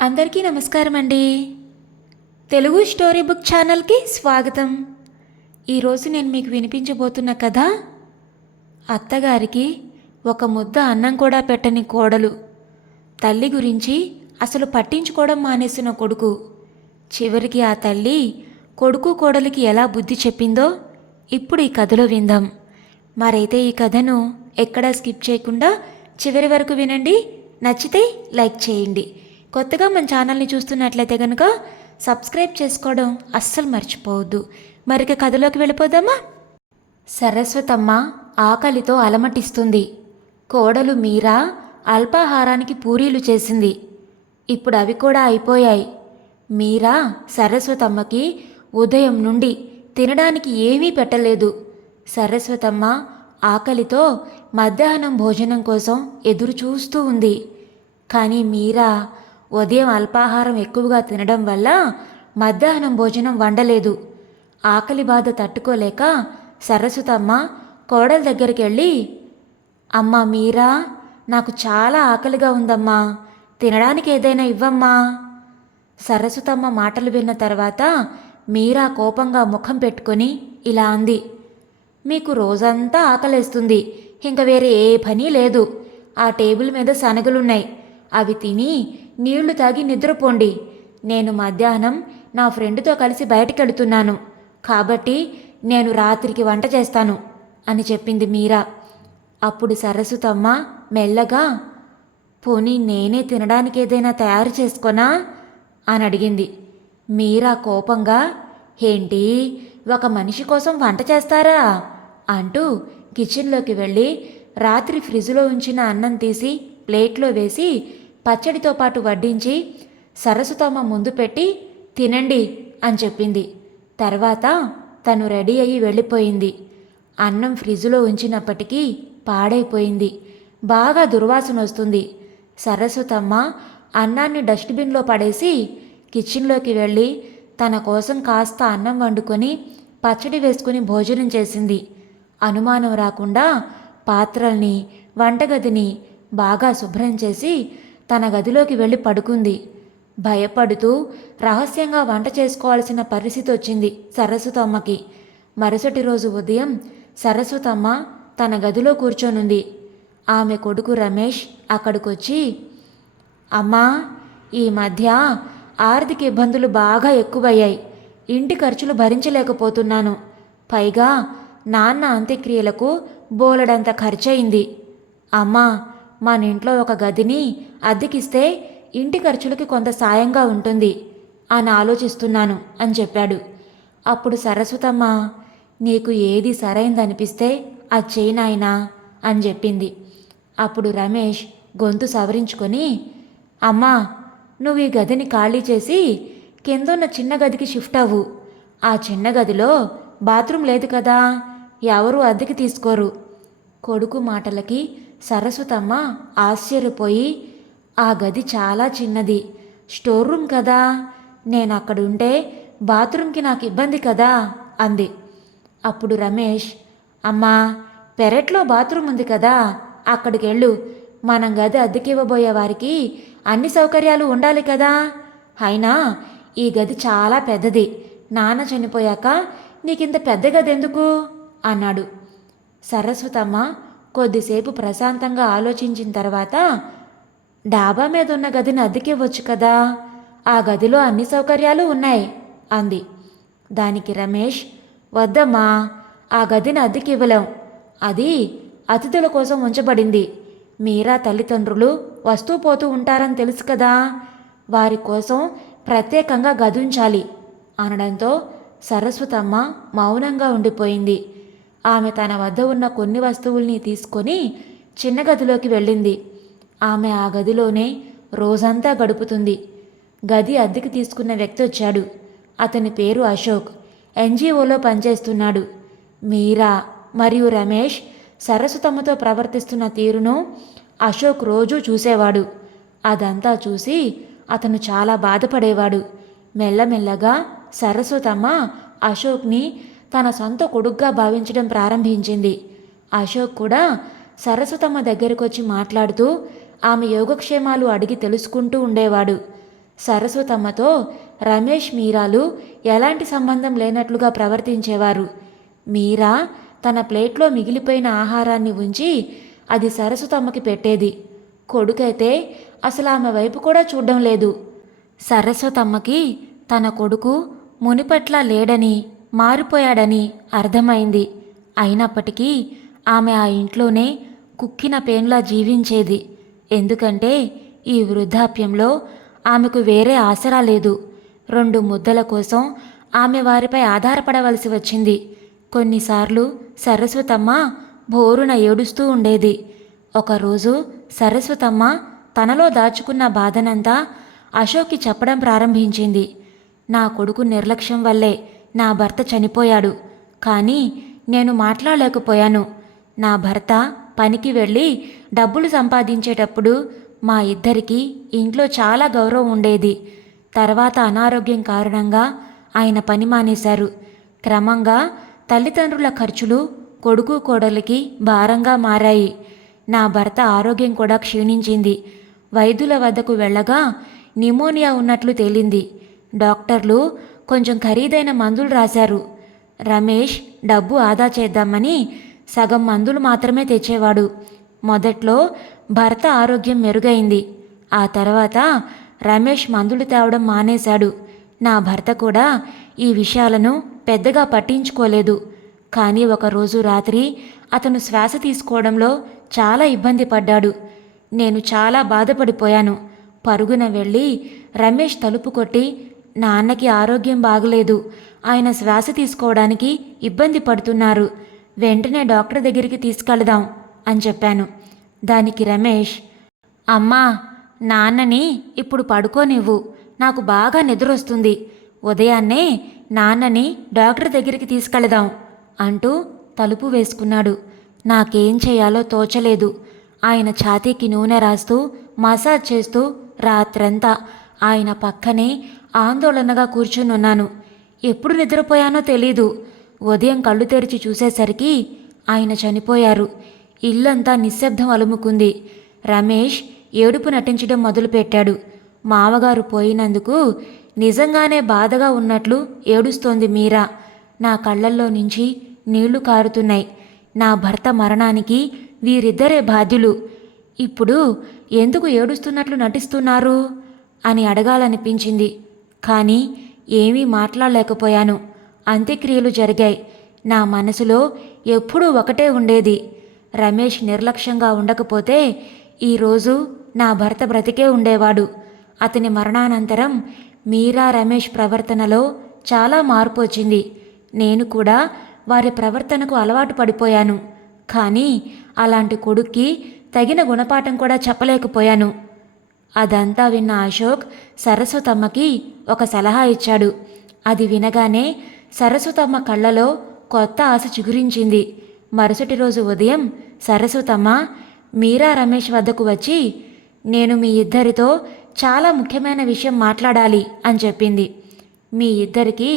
అందరికీ నమస్కారం అండి. తెలుగు స్టోరీ బుక్ ఛానల్కి స్వాగతం. ఈరోజు నేను మీకు వినిపించబోతున్న కథ అత్తగారికి ఒక ముద్ద అన్నం కూడా పెట్టని కోడలు. తల్లి గురించి అసలు పట్టించుకోవడం మానేసిన కొడుకు. చివరికి ఆ తల్లి కొడుకు కోడలికి ఎలా బుద్ధి చెప్పిందో ఇప్పుడు ఈ కథలో విందాం. మరైతే ఈ కథను ఎక్కడా స్కిప్ చేయకుండా చివరి వరకు వినండి. నచ్చితే లైక్ చేయండి. కొత్తగా మన ఛానల్ని చూస్తున్నట్లయితే కనుక సబ్స్క్రైబ్ చేసుకోవడం అస్సలు మర్చిపోవద్దు. మరిక కథలోకి వెళ్ళిపోదామా? సరస్వతమ్మ ఆకలితో అలమటిస్తుంది. కోడలు మీరా అల్పాహారానికి పూరీలు చేసింది. ఇప్పుడు అవి కూడా అయిపోయాయి. మీరా సరస్వతమ్మకి ఉదయం నుండి తినడానికి ఏమీ పెట్టలేదు. సరస్వతమ్మ ఆకలితో మధ్యాహ్నం భోజనం కోసం ఎదురు చూస్తూ ఉంది. కానీ మీరా ఉదయం అల్పాహారం ఎక్కువగా తినడం వల్ల మధ్యాహ్నం భోజనం వండలేదు. ఆకలి బాధ తట్టుకోలేక సరస్వతమ్మ కోడల దగ్గరికి వెళ్ళి, అమ్మా మీరా, నాకు చాలా ఆకలిగా ఉందమ్మా, తినడానికి ఏదైనా ఇవ్వమ్మా. సరస్వతమ్మ మాటలు విన్న తర్వాత మీరా కోపంగా ముఖం పెట్టుకొని ఇలా అంది, మీకు రోజంతా ఆకలేస్తుంది, ఇంక వేరే ఏ పని లేదు. ఆ టేబుల్ మీద శనగలున్నాయి, అవి తిని నీళ్లు తాగి నిద్రపోండి. నేను మధ్యాహ్నం నా ఫ్రెండ్తో కలిసి బయటకెడుతున్నాను, కాబట్టి నేను రాత్రికి వంట చేస్తాను అని చెప్పింది మీరా. అప్పుడు సరస్వతమ్మ మెల్లగా, పోనీ నేనే తినడానికి ఏదైనా తయారు చేసుకోనా అని అడిగింది. మీరా కోపంగా, ఏంటి, ఒక మనిషి కోసం వంట చేస్తారా అంటూ కిచెన్లోకి వెళ్ళి రాత్రి ఫ్రిడ్జ్లో ఉంచిన అన్నం తీసి ప్లేట్లో వేసి పచ్చడితో పాటు వడ్డించి సరస్వతమ్మ ముందు పెట్టి తినండి అని చెప్పింది. తర్వాత తను రెడీ అయ్యి వెళ్ళిపోయింది. అన్నం ఫ్రిడ్జ్లో ఉంచినప్పటికీ పాడైపోయింది. బాగా దుర్వాసన వస్తుంది. సరస్వతమ్మ అన్నాన్ని డస్ట్బిన్లో పడేసి కిచెన్లోకి వెళ్ళి తన కోసం కాస్త అన్నం వండుకొని పచ్చడి వేసుకుని భోజనం చేసింది. అనుమానం రాకుండా పాత్రల్ని వంటగదిని బాగా శుభ్రం చేసి తన గదిలోకి వెళ్ళి పడుకుంది. భయపడుతూ రహస్యంగా వంట చేసుకోవాల్సిన పరిస్థితి వచ్చింది సరస్వతమ్మకి. మరుసటి రోజు ఉదయం సరస్వతమ్మ తన గదిలో కూర్చొనుంది. ఆమె కొడుకు రమేష్ అక్కడికొచ్చి, అమ్మా, ఈ మధ్య ఆర్థిక ఇబ్బందులు బాగా ఎక్కువయ్యాయి, ఇంటి ఖర్చులు భరించలేకపోతున్నాను, పైగా నాన్న అంత్యక్రియలకు బోలెడంత ఖర్చయింది. అమ్మా, మన ఇంట్లో ఒక గదిని అద్దెకిస్తే ఇంటి ఖర్చులకి కొంత సాయంగా ఉంటుంది అని ఆలోచిస్తున్నాను అని చెప్పాడు. అప్పుడు సరస్వతమ్మ, నీకు ఏది సరైందనిపిస్తే అది చేయి నాయనా అని చెప్పింది. అప్పుడు రమేష్ గొంతు సవరించుకొని, అమ్మా, నువ్వు ఈ గదిని ఖాళీ చేసి కిందున్న చిన్న గదికి షిఫ్ట్ అవ్వు. ఆ చిన్న గదిలో బాత్రూమ్ లేదు కదా, ఎవరూ అద్దెకి తీసుకోరు. కొడుకు మాటలకి సరస్వతమ్మ ఆశ్చర్యపోయి, ఆ గది చాలా చిన్నది, స్టోర్ రూమ్ కదా, నేను అక్కడుంటే బాత్రూమ్కి నాకు ఇబ్బంది కదా అంది. అప్పుడు రమేష్, అమ్మా, పెరట్లో బాత్రూమ్ ఉంది కదా, అక్కడికి వెళ్ళు. మనం గది అద్దెకివ్వబోయే వారికి అన్ని సౌకర్యాలు ఉండాలి కదా, అయినా ఈ గది చాలా పెద్దది, నాన్న చనిపోయాక నీకింత పెద్ద గది ఎందుకు అన్నాడు. సరస్వతమ్మ కొద్దిసేపు ప్రశాంతంగా ఆలోచించిన తర్వాత, డాబా మీద ఉన్న గదిని అద్దెకివ్వచ్చు కదా, ఆ గదిలో అన్ని సౌకర్యాలు ఉన్నాయి అంది. దానికి రమేష్, వద్దమ్మా, ఆ గదిని అద్దెకివ్వలేం, అది అతిథుల కోసం ఉంచబడింది. మీరా తల్లిదండ్రులు వస్తూ పోతూ ఉంటారని తెలుసు కదా, వారి కోసం ప్రత్యేకంగా గది ఉంచాలి అనడంతో సరస్వతమ్మ మౌనంగా ఉండిపోయింది. ఆమె తన వద్ద ఉన్న కొన్ని వస్తువుల్ని తీసుకొని చిన్న గదిలోకి వెళ్ళింది. ఆమె ఆ గదిలోనే రోజంతా గడుపుతుంది. గది అద్దెకి తీసుకున్న వ్యక్తి వచ్చాడు. అతని పేరు అశోక్, ఎన్జిఓలో పనిచేస్తున్నాడు. మీరా మరియు రమేష్ సరస్వతమ్మతో ప్రవర్తిస్తున్న తీరును అశోక్ రోజూ చూసేవాడు. అదంతా చూసి అతను చాలా బాధపడేవాడు. మెల్లమెల్లగా సరస్వతమ్మ అశోక్ని తన సొంత కొడుగ్గా భావించడం ప్రారంభించింది. అశోక్ కూడా సరస్వతమ్మ దగ్గరకొచ్చి మాట్లాడుతూ ఆమె యోగక్షేమాలు అడిగి తెలుసుకుంటూ ఉండేవాడు. సరస్వతమ్మతో రమేష్ మీరాలు ఎలాంటి సంబంధం లేనట్లుగా ప్రవర్తించేవారు. మీరా తన ప్లేట్లో మిగిలిపోయిన ఆహారాన్ని ఉంచి అది సరస్వతమ్మకి పెట్టేది. కొడుకైతే అసలు ఆమె వైపు కూడా చూడడం లేదు. సరస్వతమ్మకి తన కొడుకు మునిపట్ల లేడని, మారిపోయాడని అర్థమైంది. అయినప్పటికీ ఆమె ఆ ఇంట్లోనే కుక్కిన పేన్లా జీవించేది. ఎందుకంటే ఈ వృద్ధాప్యంలో ఆమెకు వేరే ఆసరా లేదు. 2 ముద్దల కోసం ఆమె వారిపై ఆధారపడవలసి వచ్చింది. కొన్నిసార్లు సరస్వతమ్మ బోరున ఏడుస్తూ ఉండేది. ఒకరోజు సరస్వతమ్మ తనలో దాచుకున్న బాధనంతా అశోక్కి చెప్పడం ప్రారంభించింది. నా కొడుకు నిర్లక్ష్యం వల్లే నా భర్త చనిపోయాడు. కానీ నేను మాట్లాడలేకపోయాను. నా భర్త పనికి వెళ్ళి డబ్బులు సంపాదించేటప్పుడు మా ఇద్దరికీ ఇంట్లో చాలా గౌరవం ఉండేది. తర్వాత అనారోగ్యం కారణంగా ఆయన పని మానేశారు. క్రమంగా తల్లిదండ్రుల ఖర్చులు కొడుకు కోడలికి భారంగా మారాయి. నా భర్త ఆరోగ్యం కూడా క్షీణించింది. వైద్యుల వద్దకు వెళ్ళగా న్యూమోనియా ఉన్నట్లు తేలింది. డాక్టర్లు కొంచెం ఖరీదైన మందులు రాశారు. రమేష్ డబ్బు ఆదా చేద్దామని సగం మందులు మాత్రమే తెచ్చేవాడు. మొదట్లో భర్త ఆరోగ్యం మెరుగైంది. ఆ తర్వాత రమేష్ మందులు తేవడం మానేశాడు. నా భర్త కూడా ఈ విషయాలను పెద్దగా పట్టించుకోలేదు. కానీ ఒకరోజు రాత్రి అతను శ్వాస తీసుకోవడంలో చాలా ఇబ్బంది పడ్డాడు. నేను చాలా బాధపడిపోయాను. పరుగున వెళ్ళి రమేష్ తలుపు కొట్టి, నాన్నకి ఆరోగ్యం బాగలేదు, ఆయన శ్వాస తీసుకోవడానికి ఇబ్బంది పడుతున్నారు, వెంటనే డాక్టర్ దగ్గరికి తీసుకెళదాం అని చెప్పాను. దానికి రమేష్, అమ్మా, నాన్నని ఇప్పుడు పడుకోనివ్వు, నాకు బాగా నిద్రొస్తుంది, ఉదయాన్నే నాన్నని డాక్టర్ దగ్గరికి తీసుకెళదాం అంటూ తలుపు వేసుకున్నాడు. నాకేం చేయాలో తోచలేదు. ఆయన ఛాతీకి నూనె రాస్తూ మసాజ్ చేస్తూ రాత్రంతా ఆయన పక్కనే ఆందోళనగా కూర్చునున్నాను. ఎప్పుడు నిద్రపోయానో తెలీదు. ఉదయం కళ్ళు తెరిచి చూసేసరికి ఆయన చనిపోయారు. ఇల్లంతా నిశ్శబ్దం అలుముకుంది. రమేష్ ఏడుపు నటించడం మొదలుపెట్టాడు. మామగారు పోయినందుకు నిజంగానే బాధగా ఉన్నట్లు ఏడుస్తోంది మీరా. నా కళ్ళల్లో నుంచి నీళ్లు కారుతున్నాయి. నా భర్త మరణానికి వీరిద్దరే బాధ్యులు. ఇప్పుడు ఎందుకు ఏడుస్తున్నట్లు నటిస్తున్నారు అని అడగాలనిపించింది. కానీ ఏమీ మాట్లాడలేకపోయాను. అంత్యక్రియలు జరిగాయి. నా మనసులో ఎప్పుడూ ఒకటే ఉండేది, రమేష్ నిర్లక్ష్యంగా ఉండకపోతే ఈరోజు నా భర్త బ్రతికే ఉండేవాడు. అతని మరణానంతరం మీరా రమేష్ ప్రవర్తనలో చాలా మార్పు వచ్చింది. నేను కూడా వారి ప్రవర్తనకు అలవాటు పడిపోయాను. కానీ అలాంటి కొడుక్కి తగిన గుణపాఠం కూడా చెప్పలేకపోయాను. అదంతా విన్న అశోక్ సరస్వతమ్మకి ఒక సలహా ఇచ్చాడు. అది వినగానే సరస్వతమ్మ కళ్ళలో కొత్త ఆశ చిగురించింది. మరుసటి రోజు ఉదయం సరస్వతమ్మ మీరా రమేష్ వద్దకు వచ్చి, నేను మీ ఇద్దరితో చాలా ముఖ్యమైన విషయం మాట్లాడాలి అని చెప్పింది. మీ ఇద్దరికీ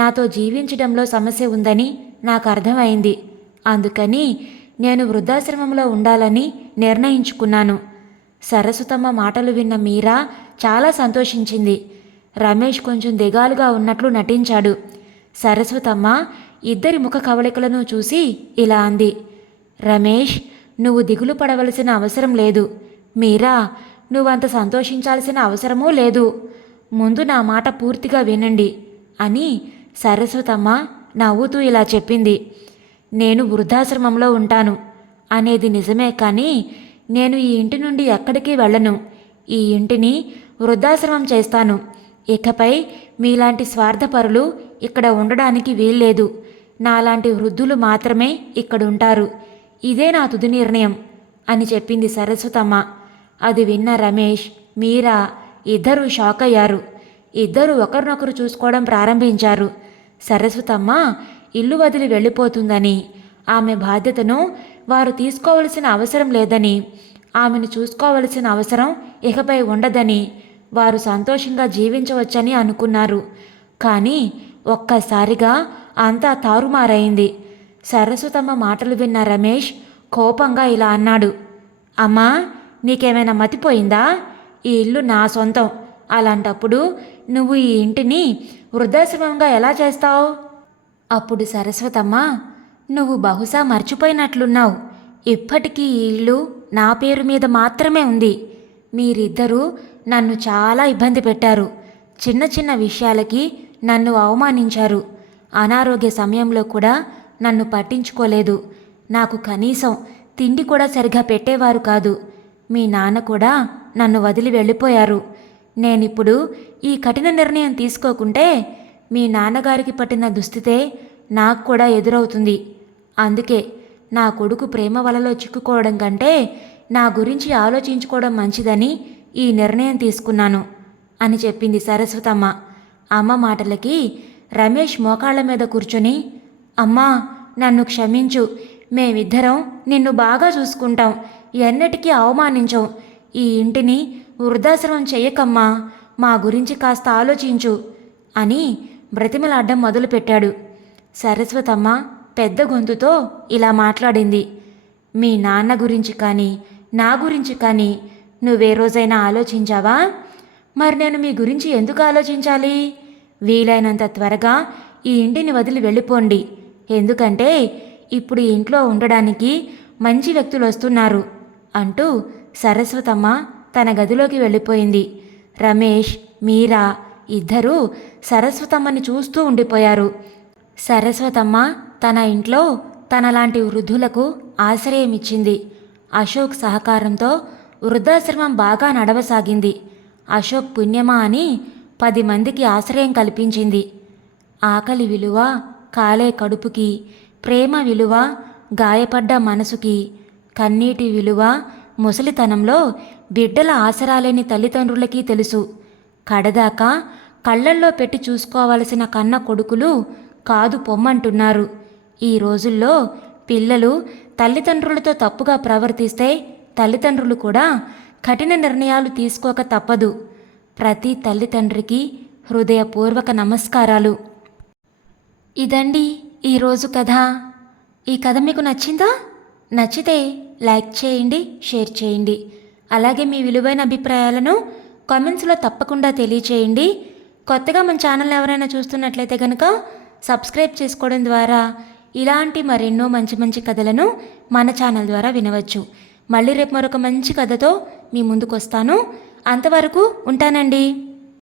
నాతో జీవించడంలో సమస్య ఉందని నాకు అర్థమైంది. అందుకని నేను వృద్ధాశ్రమంలో ఉండాలని నిర్ణయించుకున్నాను. సరస్వతమ్మ మాటలు విన్న మీరా చాలా సంతోషించింది. రమేష్ కొంచెం దిగాలుగా ఉన్నట్లు నటించాడు. సరస్వతమ్మ ఇద్దరి ముఖ కవళికలను చూసి ఇలా అంది, రమేష్, నువ్వు దిగులు పడవలసిన అవసరం లేదు. మీరా, నువ్వంత సంతోషించాల్సిన అవసరమూ లేదు. ముందు నా మాట పూర్తిగా వినండి అని సరస్వతమ్మ నవ్వుతూ ఇలా చెప్పింది. నేను వృద్ధాశ్రమంలో ఉంటాను అనేది నిజమే, కానీ నేను ఈ ఇంటి నుండి ఎక్కడికి వెళ్ళను. ఈ ఇంటిని వృద్ధాశ్రమం చేస్తాను. ఇకపై మీలాంటి స్వార్థపరులు ఇక్కడ ఉండడానికి వీల్లేదు. నాలాంటి వృద్ధులు మాత్రమే ఇక్కడుంటారు. ఇదే నా తుది నిర్ణయం అని చెప్పింది సరస్వతమ్మ. అది విన్న రమేష్, మీరా ఇద్దరూ షాక్ అయ్యారు. ఇద్దరూ ఒకరినొకరు చూసుకోవడం ప్రారంభించారు. సరస్వతమ్మ ఇల్లు వదిలి వెళ్ళిపోతుందని, ఆమె బాధ్యతను వారు తీసుకోవలసిన అవసరం లేదని, ఆమెను చూసుకోవలసిన అవసరం ఇకపై ఉండదని, వారు సంతోషంగా జీవించవచ్చని అనుకున్నారు. కానీ ఒక్కసారిగా అంతా తారుమారైంది. సరస్వతమ్మ మాటలు విన్న రమేష్ కోపంగా ఇలా అన్నాడు, అమ్మా, నీకేమైనా మతిపోయిందా? ఈ ఇల్లు నా సొంతం, అలాంటప్పుడు నువ్వు ఈ ఇంటిని వృద్ధాశ్రమంగా ఎలా చేస్తావు? అప్పుడు సరస్వతమ్మ, నువ్వు బహుశా మర్చిపోయినట్లున్నావు. ఇప్పటికీ ఈ ఇల్లు నా పేరు మీద మాత్రమే ఉంది. మీరిద్దరూ నన్ను చాలా ఇబ్బంది పెట్టారు. చిన్న చిన్న విషయాలకి నన్ను అవమానించారు. అనారోగ్య సమయంలో కూడా నన్ను పట్టించుకోలేదు. నాకు కనీసం తిండి కూడా సరిగా పెట్టేవారు కాదు. మీ నాన్న కూడా నన్ను వదిలి వెళ్ళిపోయారు. నేనిప్పుడు ఈ కఠిన నిర్ణయం తీసుకోకుంటే మీ నాన్నగారికి పట్టిన దుస్థితే నాకు కూడా ఎదురవుతుంది. అందుకే నా కొడుకు ప్రేమ వలలో చిక్కుకోవడం కంటే నా గురించి ఆలోచించుకోవడం మంచిదని ఈ నిర్ణయం తీసుకున్నాను అని చెప్పింది సరస్వతమ్మ. అమ్మ మాటలకి రమేష్ మోకాళ్ల మీద కూర్చొని, అమ్మా, నన్ను క్షమించు. మేమిద్దరం నిన్ను బాగా చూసుకుంటాం. ఎన్నటికీ అవమానించం. ఈ ఇంటిని వృద్ధాశ్రమం చెయ్యకమ్మా. మా గురించి కాస్త ఆలోచించు అని బ్రతిమలాడ్డం మొదలుపెట్టాడు. సరస్వతమ్మ పెద్ద గొంతుతో ఇలా మాట్లాడింది. మీ నాన్న గురించి కానీ నా గురించి కానీ నువ్వే రోజైనా ఆలోచించావా? మరి నేను మీ గురించి ఎందుకు ఆలోచించాలి? వీలైనంత త్వరగా ఈ ఇంటిని వదిలి వెళ్ళిపోండి. ఎందుకంటే ఇప్పుడు ఈ ఇంట్లో ఉండడానికి మంచి వ్యక్తులు వస్తున్నారు అంటూ సరస్వతమ్మ తన గదిలోకి వెళ్ళిపోయింది. రమేష్, మీరా ఇద్దరూ సరస్వతమ్మని చూస్తూ ఉండిపోయారు. సరస్వతమ్మ తన ఇంట్లో తనలాంటి వృద్ధులకు ఆశ్రయం ఇచ్చింది. అశోక్ సహకారంతో వృద్ధాశ్రమం బాగా నడవసాగింది. అశోక్ పుణ్యమా అని 10 మందికి ఆశ్రయం కల్పించింది. ఆకలి విలువ కాలే కడుపుకి, ప్రేమ విలువ గాయపడ్డ మనసుకి, కన్నీటి విలువ ముసలితనంలో బిడ్డల ఆసరాలేని తల్లిదండ్రులకి తెలుసు. కడదాకా కళ్ళల్లో పెట్టి చూసుకోవలసిన కన్న కొడుకులు కాదు పొమ్మంటున్నారు. ఈ రోజుల్లో పిల్లలు తల్లిదండ్రులతో తప్పుగా ప్రవర్తిస్తే తల్లిదండ్రులు కూడా కఠిన నిర్ణయాలు తీసుకోక తప్పదు. ప్రతి తల్లిదండ్రికి హృదయపూర్వక నమస్కారాలు. ఇదండి ఈరోజు కథ. ఈ కథ మీకు నచ్చిందా? నచ్చితే లైక్ చేయండి, షేర్ చేయండి. అలాగే మీ విలువైన అభిప్రాయాలను కామెంట్స్లో తప్పకుండా తెలియచేయండి. కొత్తగా మన ఛానల్ ఎవరైనా చూస్తున్నట్లయితే కనుక సబ్స్క్రైబ్ చేసుకోవడం ద్వారా ఇలాంటి మరెన్నో మంచి మంచి కథలను మన ఛానల్ ద్వారా వినవచ్చు. మళ్ళీ రేపు మరొక మంచి కథతో మీ ముందుకు వస్తాను. అంతవరకు ఉంటానండి.